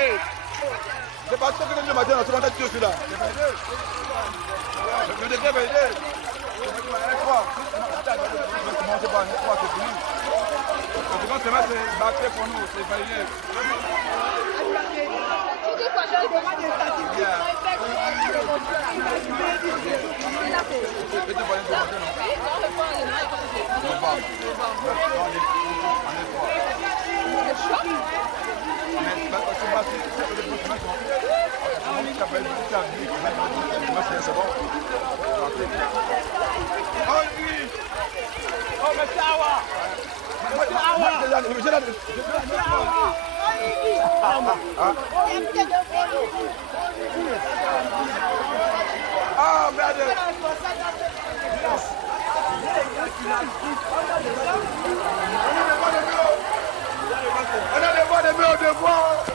C'est pas toi qui viens le matin, tu vas t'être celui-là. Le décret validé. Comment c'est pas une fois, c'est fini. Le second semestre, c'est bâclé pour nous, c'est validé. Ah, merde! On a des voix de mieux, on a des voix de mieux,